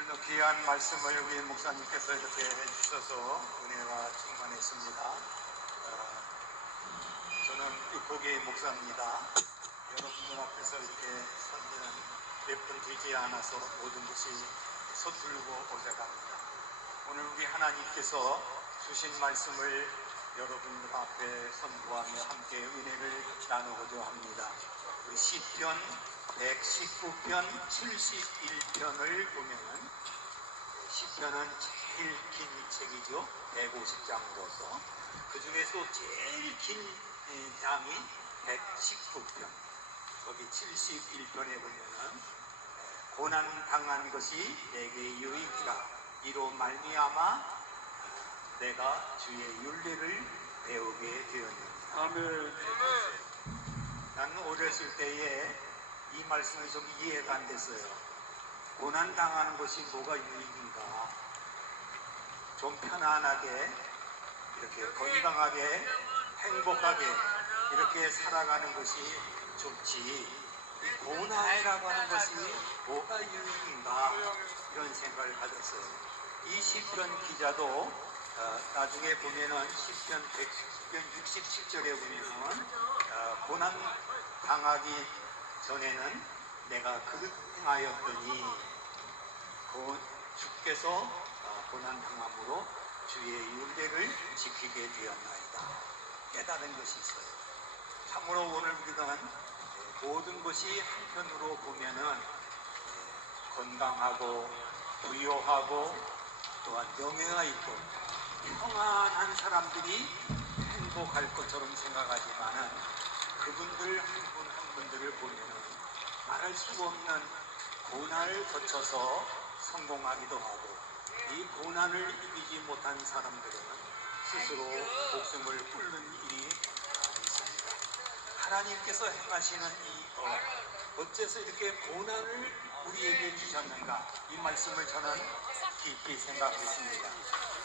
오늘도 귀한 말씀을 우리 목사님께서 이렇게 해주셔서 은혜가 충만했습니다. 저는 육포교회 목사입니다. 여러분들 앞에서 이렇게 설교는 몇 번 되지 않아서 모든 것이 서툴고 오작합니다. 오늘 우리 하나님께서 주신 말씀을 여러분들 앞에 선포하며 함께 은혜를 나누고자 합니다. 우리 시편 119편 71편을 보면은, 시편은 제일 긴 책이죠. 150장으로서 그 중에서 제일 긴 장이 119편. 거기 71편에 보면은 고난 당한 것이 내게 유익이라, 이로 말미암아 내가 주의 윤례를 배우게 되었느니라. 아멘. 나는 어렸을 때에 이 말씀이 좀 이해가 안 됐어요. 고난 당하는 것이 뭐가 유익인가? 좀 편안하게, 이렇게 건강하게, 행복하게 이렇게 살아가는 것이 좋지, 이 고난이라고 하는 것이 뭐가 유익인가? 이런 생각을 가졌어요. 이 시편 기자도 나중에 보면은 시편 67절에 보면은 고난 당하기 전에는 내가 그릇 행하였더니 주께서 고난 당함으로 주의 윤례를 지키게 되었나이다. 깨달은 것이 있어요. 참으로 오늘 우리가 모든 것이 한편으로 보면은 건강하고 부유하고 또한 명예가 있고 평안한 사람들이 행복할 것처럼 생각하지만은 그분들 한 분 한 분들을 보면은 말할 수 없는 고난을 거쳐서 성공하기도 하고, 이 고난을 이기지 못한 사람들은 스스로 목숨을 끊는 일이 있습니다. 하나님께서 행하시는 이 어째서 이렇게 고난을 우리에게 주셨는가? 이 말씀을 저는 깊이 생각했습니다.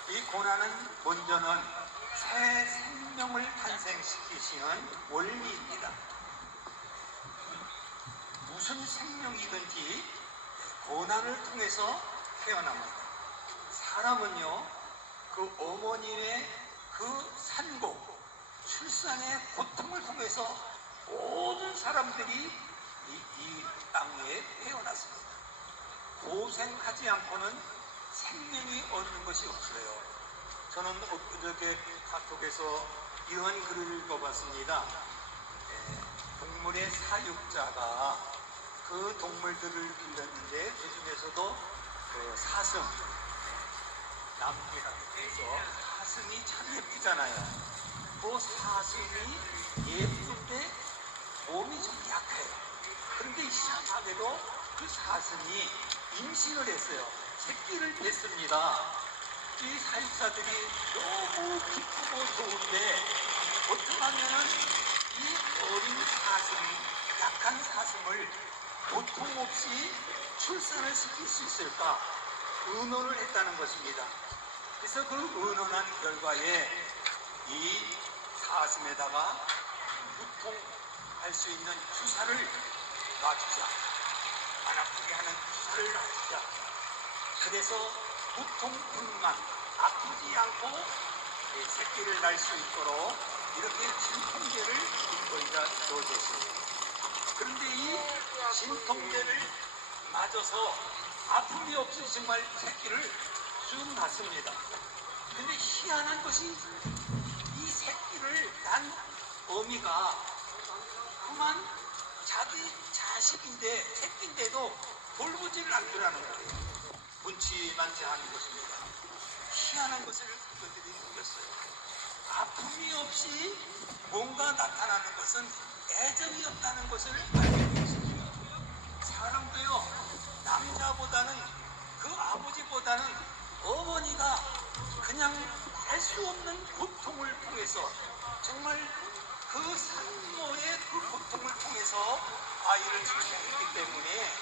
이 고난은 먼저는 새 생명을 탄생시키시는 원리입니다. 무슨 생명이든지 고난을 통해서 태어납니다. 사람은요, 그 어머니의 그 산고, 출산의 고통을 통해서 모든 사람들이 이 땅에 태어났습니다. 고생하지 않고는 생명이 얻는 것이 없어요. 저는 엊그저께 카톡에서 이런 글을 읽어봤습니다. 동물의 사육자가 그 동물들을 길렀는데 그 중에서도 그 사슴, 남기라고 해서 사슴이 참 예쁘잖아요. 그 사슴이 예쁜데 몸이 좀 약해요. 그런데 이상하게도 그 사슴이 임신을 했어요. 새끼를 냈습니다. 이 사육사들이 너무 기쁘고 좋은데 어떻게 하면은 이 어린 사슴이, 약한 사슴을 고통 없이 출산을 시킬 수 있을까 의논을 했다는 것입니다. 그래서 그 의논한 결과에 이 사슴에다가 무통할 수 있는 주사를 놔주자, 안 아프게 하는 주사를 놔주자. 그래서 무통뿐만, 아프지 않고 새끼를 낳을 수 있도록 이렇게 진통제를 거기다 넣어줬습니다. 그런데 이 진통제를 맞아서 아픔이 없이 정말 새끼를 쭉 낳습니다. 근데 희한한 것이 이 새끼를 난 어미가 그만 자기 자식인데, 새끼인데도 돌보지를 않더라는 거예요. 문치만치하는 것입니다. 희한한 것을 그들이 느꼈어요. 아픔이 없이 뭔가 나타나는 것은 애정이 없다는 것을 알게 되었습니다. 사람도요, 남자보다는, 그 아버지보다는 어머니가 그냥 알 수 없는 고통을 통해서, 정말 그 산모의 그 고통을 통해서 아이를 출산했기 때문에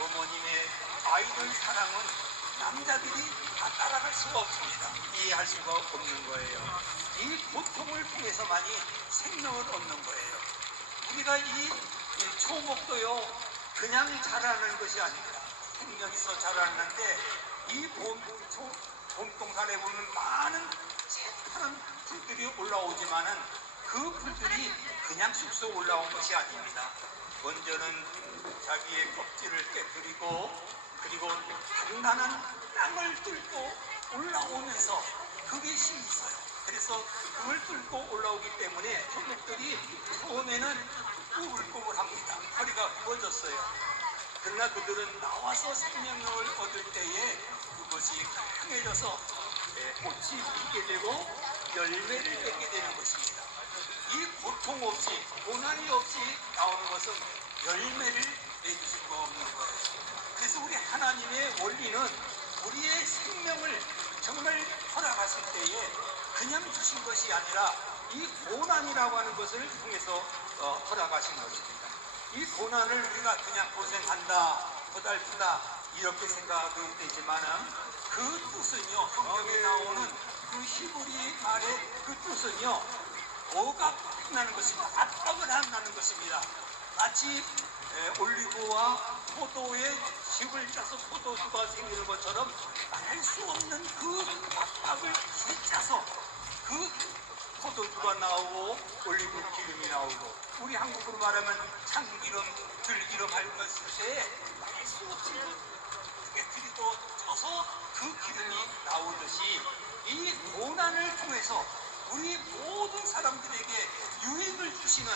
어머님의 아이들 사랑은 남자들이 다 따라갈 수가 없습니다. 이해할 수가 없는 거예요. 이 고통을 통해서만이 생명을 얻는 거예요. 우리가 이 초목도요, 그냥 자라는 것이 아닙니다. 생명에서 자랐는데 이 봄동산에 보면 많은 새파란 풀들이 올라오지만은 그 풀들이 그냥 쑥쑥 올라온 것이 아닙니다. 먼저는 자기의 껍질을 깨뜨리고 그리고 단단한 땅을 뚫고 올라오면서 그게 힘이 있어요. 그래서 그걸 뚫고 올라오기 때문에 초목들이 처음에는 꾸불꾸불합니다. 허리가 부어졌어요. 그러나 그들은 나와서 생명을 얻을 때에 그것이 강해져서 꽃이 피게 되고 열매를 맺게 되는 것입니다. 이 고통 없이 고난이 없이 나오는 것은 열매를 맺을 수가 없는 거예요. 그래서 우리 하나님의 원리는 우리의 생명을 정말 허락하실 때에 그냥 주신 것이 아니라 이 고난이라고 하는 것을 통해서 허락하신 것입니다. 이 고난을 우리가 그냥 고생한다, 고달프다 이렇게 생각이 되지만은 그 뜻은요, 성경에 나오는 그 히브리 말의 그 뜻은요, 억압한다는 것입니다. 압박을 한다는 것입니다. 마치 올리브와 포도의 즙을 짜서 포도주가 생기는 것처럼 말할 수 없는 그 압박을 짜서 그 포도주가 나오고 올리브 기름이 나오고 우리 한국으로 말하면 참기름, 들기름 할 것에 말할 수 없이 그리고 쪄서 그 기름이 나오듯이 이 고난을 통해서 우리 모든 사람들에게 유익을 주시는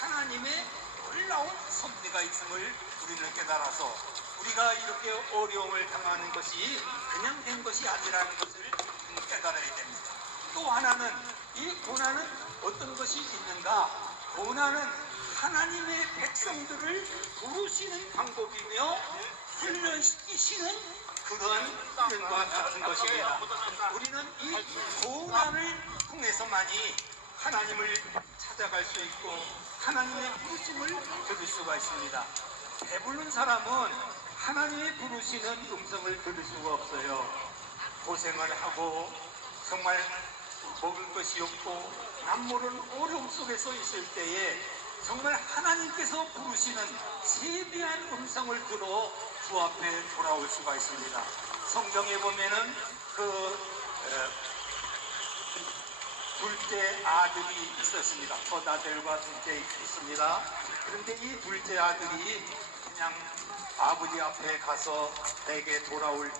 하나님의 놀라운 섭리가 있음을 우리는 깨달아서 우리가 이렇게 어려움을 당하는 것이 그냥 된 것이 아니라는 것을 깨달아야 됩니다. 또 하나는 이 고난은 어떤 것이 있는가? 고난은 하나님의 백성들을 부르시는 방법이며 훈련시키시는 그런 훈련과 같은 것입니다. 우리는 이 고난을 통해서만이 하나님을 찾아갈 수 있고 하나님의 부르심을 들을 수가 있습니다. 배부른 사람은 하나님의 부르시는 음성을 들을 수가 없어요. 고생을 하고 정말 먹을 것이 없고 남모르는 어려움 속에서 있을 때에 정말 하나님께서 부르시는 세비한 음성을 들어 주 앞에 돌아올 수가 있습니다. 성경에 보면은 둘째 아들이 있었습니다. 첫 아들과 둘째 있습니다. 그런데 이 둘째 아들이 그냥 아버지 앞에 가서 내게 돌아올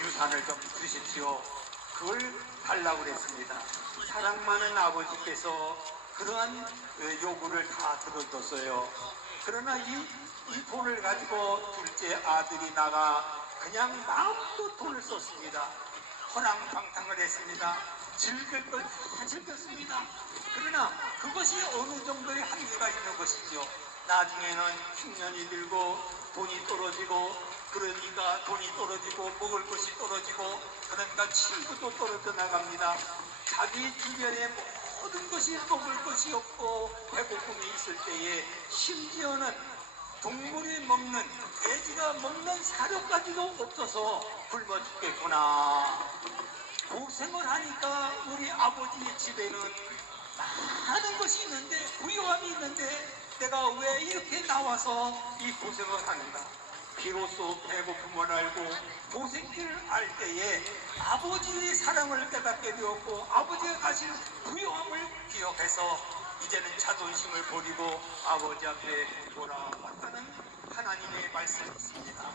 유산을 좀 주십시오. 그걸 달라고 그랬습니다. 사랑 많은 아버지께서 그러한 요구를 다 들어줬어요. 그러나 이 돈을 가지고 둘째 아들이 나가 그냥 마음껏 돈을 썼습니다. 허랑방탕을 했습니다. 즐길 걸 다 즐겼습니다. 그러나 그것이 어느 정도의 한계가 있는 것이죠. 나중에는 흉년이 들고 돈이 떨어지고 그러니까 돈이 떨어지고 먹을 것이 떨어지고 그러니까 친구도 떨어져 나갑니다. 자기 주변에 모든 것이 먹을 것이 없고 배고픔이 있을 때에 심지어는 동물이 먹는 돼지가 먹는 사료까지도 없어서 굶어 죽겠구나. 고생을 하니까 우리 아버지의 집에는 많은 것이 있는데 부유함이 있는데 내가 왜 이렇게 나와서 이 고생을 하는가. 비로소 배고픔을 알고 고생길을 알 때에 아버지의 사랑을 깨닫게 되었고 아버지가 가신 부유함을 기억해서 이제는 자존심을 버리고 아버지 앞에 돌아왔다는 하나님의 말씀이 있습니다.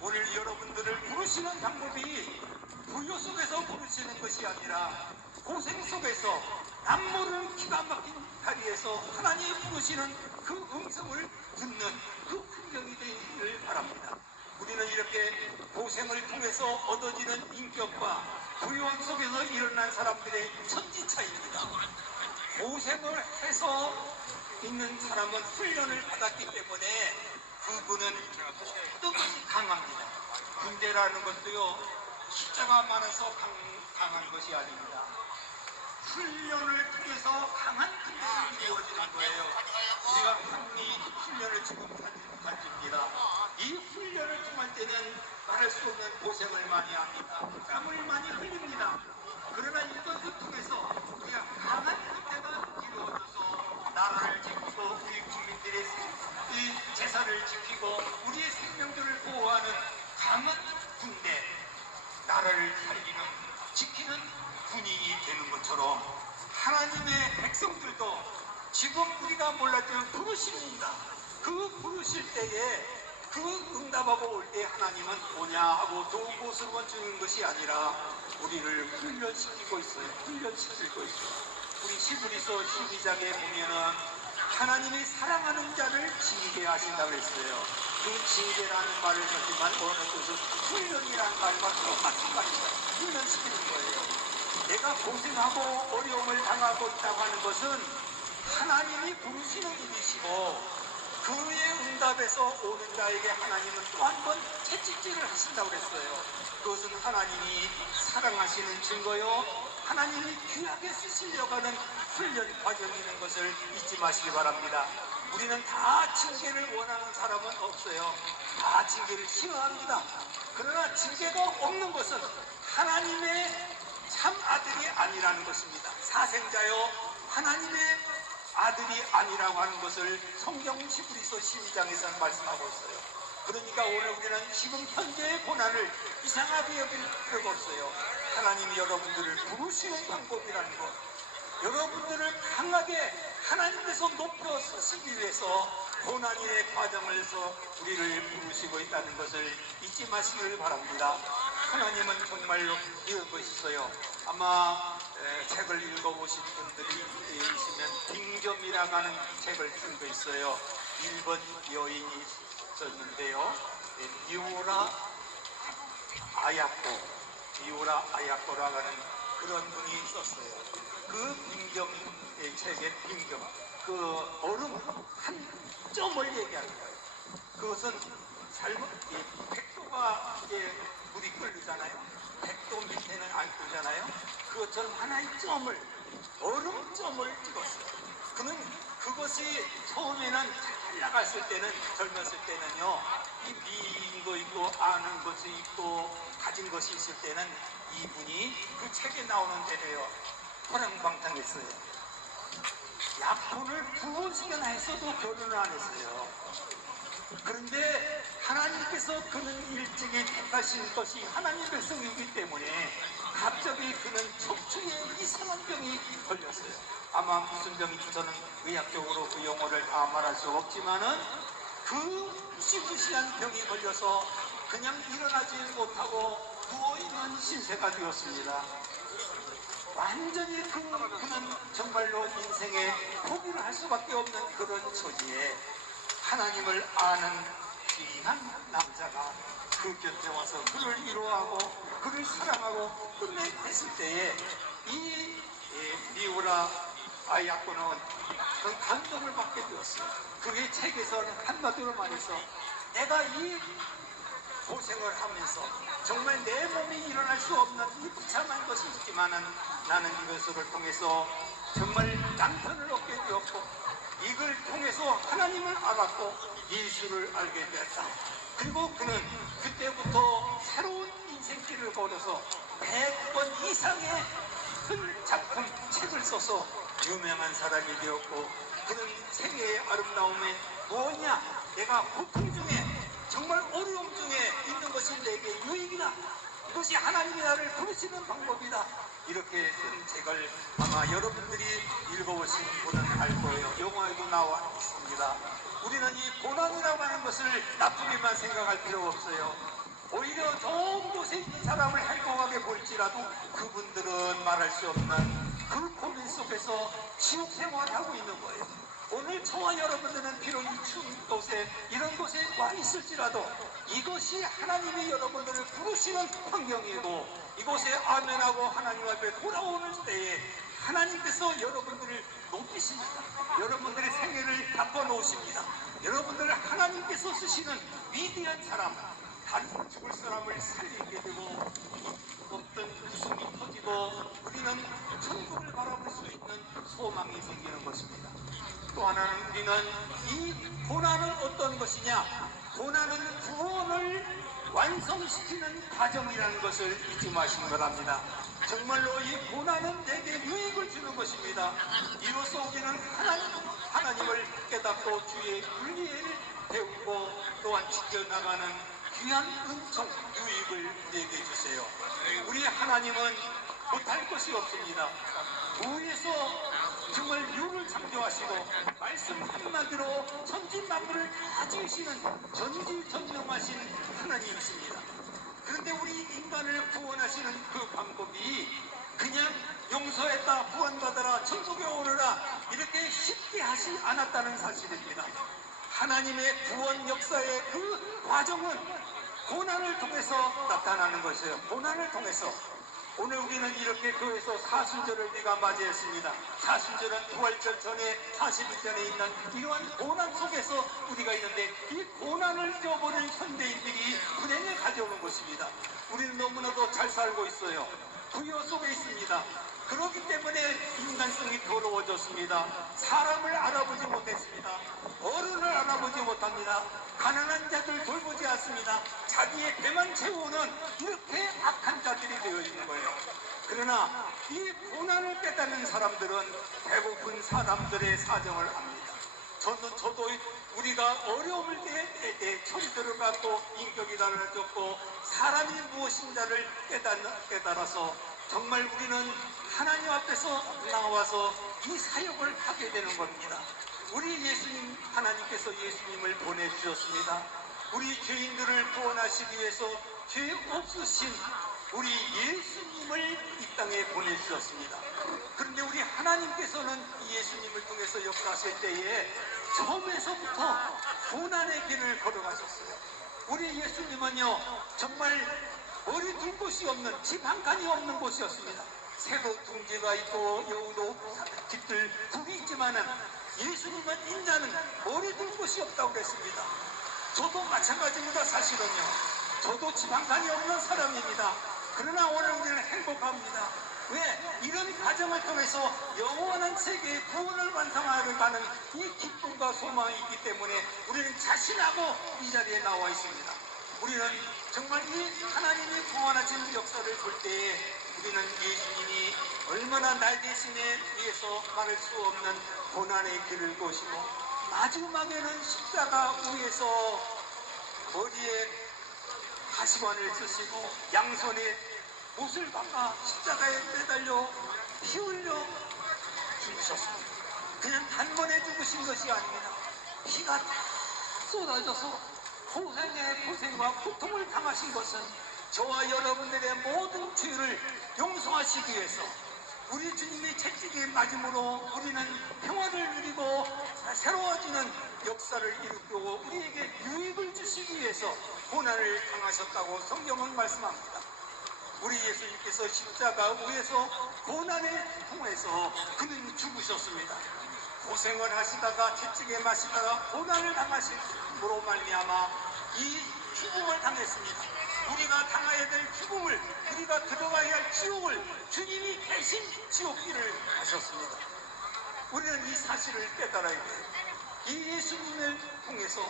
오늘 여러분들을 부르시는 방법이 부유 속에서 부르시는 것이 아니라 고생 속에서 남모르는 기가 막힌 다리에서 하나님이 부르시는 그 음성을 듣는 그 풍경이 되기를 바랍니다. 우리는 이렇게 고생을 통해서 얻어지는 인격과 부유함 속에서 일어난 사람들의 천지차이입니다. 고생을 해서 있는 사람은 훈련을 받았기 때문에 그분은 모든 것이 강합니다. 군대라는 것도요 숫자가 많아서 강한 것이 아닙니다. 훈련을 통해서 강한 군대가 이루어지는 거예요. 우리가 한미 훈련을 지금 가집니다. 이 훈련을 통할 때는 말할 수 없는 고생을 많이 합니다. 땀을 많이 흘립니다. 그러나 이것을 통해서 우리가 강한 군대가 이루어져서 나라를 지키고 우리 국민들의 이 재산을 지키고 우리의 생명들을 보호하는 나라를 살리는 지키는 군인이 되는 것처럼 하나님의 백성들도 지금 우리가 몰랐지만 부르십니다. 그 부르실 때에 그 응답하고 올 때 하나님은 오냐 하고 좋은 곳으로만 주는 것이 아니라 우리를 훈련시키고 있어요. 훈련시키고 있어요. 우리 히브리서 12장에 보면은 하나님이 사랑하는 자를 징계하신다고 했어요. 그 징계라는 말을 썼지만 어느 뜻은 훈련이라는 말과 똑같은 말입니다. 훈련시키는 거예요. 내가 고생하고 어려움을 당하고 있다고 하는 것은 하나님이 부르시는 일이시고 그의 응답에서 오는 자에게 하나님은 또 한 번 채찍질을 하신다고 그랬어요. 그것은 하나님이 사랑하시는 증거요, 하나님이 귀하게 쓰시려고 하는 훈련 과정이라는 것을 잊지 마시기 바랍니다. 우리는 다 징계를 원하는 사람은 없어요. 다 징계를 싫어합니다. 그러나 징계가 없는 것은 하나님의 참 아들이 아니라는 것입니다. 사생자요, 하나님의 아들이 아니라고 하는 것을 성경 히브리서 12장에서 말씀하고 있어요. 그러니까 오늘 우리는 지금 현재의 고난을 이상하게 여길 필요가 없어요. 하나님이 여러분들을 부르시는 방법이라는 것, 여러분들을 강하게 하나님께서 높여 쓰시기 위해서 고난의 과정을 해서 우리를 부르시고 있다는 것을 잊지 마시길 바랍니다. 하나님은 정말로 이런 것이 있어요. 아마 책을 읽어보신 분들이 있으면 빙점이라고 하는 책을 쓴 거 있어요. 일본 여인이 썼는데요. 미우라 아야코라고 하는 그런 분이 썼어요. 그 빙점의 책의 빙점, 그 얼음 한 점을 얘기하는 거예요. 그것은 잘못, 백도가 이제 물이 끓잖아요. 백도 밑에는 안 끓잖아요. 그것처럼 하나의 점을, 얼음점을 찍었어요. 그는 그것이 처음에는 잘 나갔을 때는, 젊었을 때는요, 이 미인 거 있고 아는 것이 있고 가진 것이 있을 때는 이분이 그 책에 나오는 대로요, 호랑방탕했어요. 약혼을 2번씩이나 했어도 결혼을 안 했어요. 그런데 하나님께서 그는 일찍이 택하신 것이 하나님의 백성이기 때문에 갑자기 그는 척추에 이상한 병이 걸렸어요. 아마 무슨 병인지 저는 의학적으로 그 용어를 다 말할 수 없지만은 그 무시무시한 병이 걸려서 그냥 일어나지 못하고 누워있는 신세가 되었습니다. 완전히 그는 정말로 인생에 포기를 할 수밖에 없는 그런 처지에 하나님을 아는 귀한 남자가 그 곁에 와서 그를 위로하고 그를 사랑하고 끝내 했을 때에 이 미우라 아야코는 그 감동을 받게 되었어요. 그의 책에서는 한마디로 말해서 내가 이 고생을 하면서 정말 내 몸이 일어날 수 없는 이 비참한 것이 있지만은 나는 이것을 통해서 정말 남편을 얻게 되었고 이걸 통해서 하나님을 알았고 예수를 알게 되었다. 그리고 그는 그때부터 새로운 인생길을 걸어서 100권 이상의 큰 작품, 책을 써서 유명한 사람이 되었고 그는 세계의 아름다움에 뭐냐, 내가 고통 중에 정말 어려움 중에 있는 것이 내게 유익이다. 이것이 하나님이 나를 부르시는 방법이다. 이렇게 쓴 책을 아마 여러분들이 읽어보신 분은 알 거예요. 영화에도 나와 있습니다. 우리는 이 고난이라고 하는 것을 나쁘게만 생각할 필요가 없어요. 오히려 좋은 곳에 있는 사람을 행복하게 볼지라도 그분들은 말할 수 없는 그 고민 속에서 지옥 생활하고 있는 거예요. 오늘 저와 여러분들은 비록 이 추운 곳에 이런 곳에 와 있을지라도 이것이 하나님이 여러분들을 부르시는 환경이고 이곳에 아멘하고 하나님 앞에 돌아오는 때에 하나님께서 여러분들을 높이십니다. 여러분들의 생애를 바꿔놓으십니다. 여러분들을 하나님께서 쓰시는 위대한 사람, 다른 죽을 사람을 살리게 되고 어떤 웃음이 터지고 우리는 천국을 바라볼 수 있는 소망이 생기는 것입니다. 또 하나는 우리는 이 고난은 어떤 것이냐, 고난은 구원을 완성시키는 과정이라는 것을 잊지 마시기 바랍니다. 정말로 이 고난은 내게 유익을 주는 것입니다. 이로써 우리는 하나님을 깨닫고 주의 윤리를 배우고 또한 지켜나가는 귀한 은총, 유익을 우리에게 주세요. 우리 하나님은 못할 것이 없습니다. 무에서 정말 유를 창조하시고 말씀 한마디로 천지만물을 다 지으시는 전지전능하신 하나님이십니다. 그런데 우리 인간을 구원하시는 그 방법이 그냥 용서했다, 구원받아라, 천국에 오르라 이렇게 쉽게 하지 않았다는 사실입니다. 하나님의 구원 역사의 그 과정은 고난을 통해서 나타나는 것이에요. 고난을 통해서. 오늘 우리는 이렇게 교회에서 사순절을 우리가 맞이했습니다. 사순절은 부활절 전에 40일 전에 있는 이러한 고난 속에서 우리가 있는데 이 고난을 잊어버린 현대인들이 불행에 가져오는 것입니다. 우리는 너무나도 잘 살고 있어요. 부여 속에 있습니다. 그렇기 때문에 인간성이 더러워졌습니다. 사람을 알아보지 못했습니다. 어른을 알아보지 못합니다. 가난한 자들 돌보지 않습니다. 자기의 배만 채우는 이렇게 악한 자들이 되어 있는 거예요. 그러나 이 고난을 깨닫는 사람들은 배고픈 사람들의 사정을 압니다. 저도 우리가 어려움을 때 철이 들어갔고 인격이 달라졌고 사람이 무엇인가를 깨달아서 정말 우리는 하나님 앞에서 나와서 이 사역을 하게 되는 겁니다. 우리 예수님, 하나님께서 예수님을 보내주셨습니다. 우리 죄인들을 구원하시기 위해서 죄 없으신 우리 예수님을 이 땅에 보내주셨습니다. 그런데 우리 하나님께서는 예수님을 통해서 역사하실 때에 처음에서부터 고난의 길을 걸어가셨어요. 우리 예수님은요 정말 머리 둘 곳이 없는, 집 한 칸이 없는 곳이었습니다. 새도 둥지가 있고 여우도 집들 둘이 있지만은 예수님은 인자는 머리 둘 곳이 없다고 그랬습니다. 저도 마찬가지입니다. 사실은요. 저도 집 한 칸이 없는 사람입니다. 그러나 오늘 우리는 행복합니다. 왜? 이런 과정을 통해서 영원한 세계의 구원을 완성하려는 이 기쁨과 소망이 있기 때문에 우리는 자신하고 이 자리에 나와 있습니다. 우리는 정말 이 하나님이 구원하신 역사를 볼 때에 우리는 예수님이 얼마나 날 대신에 위해서 말할 수 없는 고난의 길을 보시고 마지막에는 십자가 위에서 머리에 가시관을 쓰시고 양손에 못을 박아 십자가에 매달려 피 흘려 죽으셨습니다. 그냥 단번에 죽으신 것이 아닙니다. 피가 다 쏟아져서 고생과 고통을 당하신 것은 저와 여러분들의 모든 죄를 용서하시기 위해서 우리 주님의 채찍에 맞음으로 우리는 평화를 누리고 새로워지는 역사를 일으키고 우리에게 유익을 주시기 위해서 고난을 당하셨다고 성경은 말씀합니다. 우리 예수님께서 십자가 위에서 고난을 통해서 그는 죽으셨습니다. 고생을 하시다가 채찍에 마시다가 고난을 당하심으로 말미암아 이 죽음을 당했습니다. 우리가 당해야 될 죽음을, 우리가 들어가야 할 지옥을 주님이 대신 지옥길을 가셨습니다. 우리는 이 사실을 깨달아야 돼요. 이 예수님을 통해서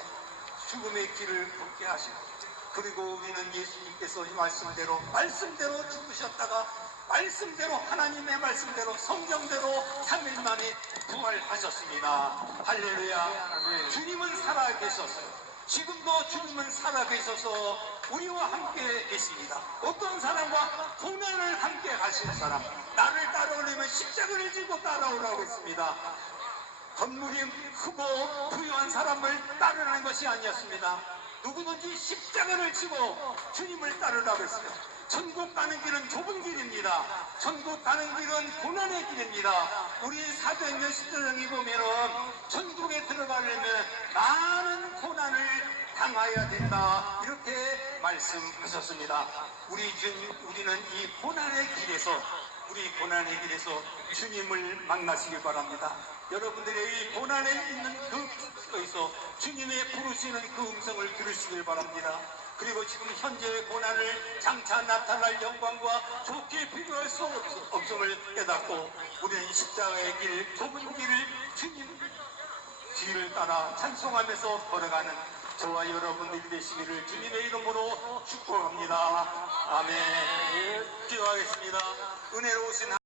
죽음의 길을 걷게 하시고 그리고 우리는 예수님께서 이 말씀대로 죽으셨다가 말씀대로 하나님의 말씀대로 성경대로 3일 만에 부활하셨습니다. 할렐루야. 주님은 살아계셨어요. 지금도 주님은 살아계셔서 우리와 함께 계십니다. 어떤 사람과 고난을 함께 가실 사람, 나를 따라오려면 십자가를 지고 따라오라고 했습니다. 건물이 크고 부유한 사람을 따르는 것이 아니었습니다. 누구든지 십자가를 지고 주님을 따르라고 했어요. 천국 가는 길은 좁은 길입니다. 천국 가는 길은 고난의 길입니다. 우리 사도행전 10장에 보면은 천국에 들어가려면 많은 고난을 당해야 된다 이렇게 말씀하셨습니다. 우리는 이 고난의 길에서 주님을 만나시길 바랍니다. 여러분들의 이 고난에 있는 그에서 주님의 부르시는 그 음성을 들으시길 바랍니다. 그리고 지금 현재의 고난을 장차 나타날 영광과 좋게 비교할 수 없음을 깨닫고 우리는 십자가의 길, 좁은 길을 주님 뒤를 따라 찬송하면서 걸어가는 저와 여러분들이 되시기를 주님의 이름으로 축복합니다. 아멘. 기도하겠습니다. 은혜로우신